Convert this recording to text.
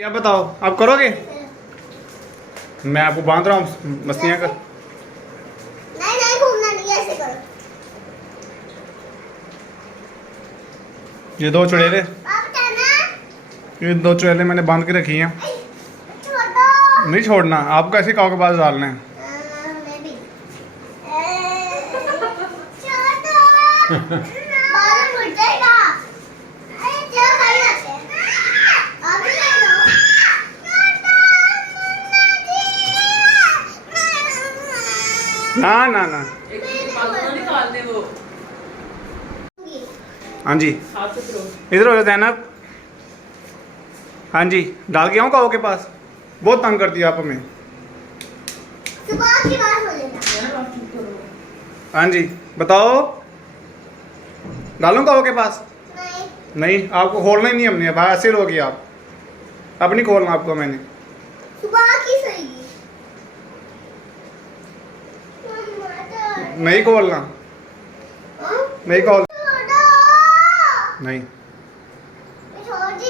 क्या बताओ आप करोगे? मैं आपको बांध रहा हूँ मस्तियाँ कर। नहीं नहीं घूमना नहीं, ऐसे करो। ये दो चुड़ैले, आप जाना। ये दो चुड़ैले मैंने बांध के रखी हैं। छोड़ दो। नहीं छोड़ना, आपको ऐसे काव के पास डालना है। मैं भी। छोड़ दो। बाल फूट जाएगा। अरे चलो खाई जाते हैं। आप भी ले लो। छोड़ दो, ना ना ना। एक बालों निकाल दे वो। हाँ जी, हाथ से करो। इधर हो जाता है ना। हाँ जी, डाल के आऊँ काव के पास? बहुत तंग करती है आप हमें। सुबह की बात हो लेना। यार आप चुप करो। हाँ जी बताओ, डालूं काव के पास? नहीं नहीं, आपको खोलना ही नहीं हमने। अब ऐसे रहोगी आप। अब नहीं खोलना आपको मैंने। सुबह की सही। नहीं खोलना, नहीं खोल, नहीं। छोड़ दी।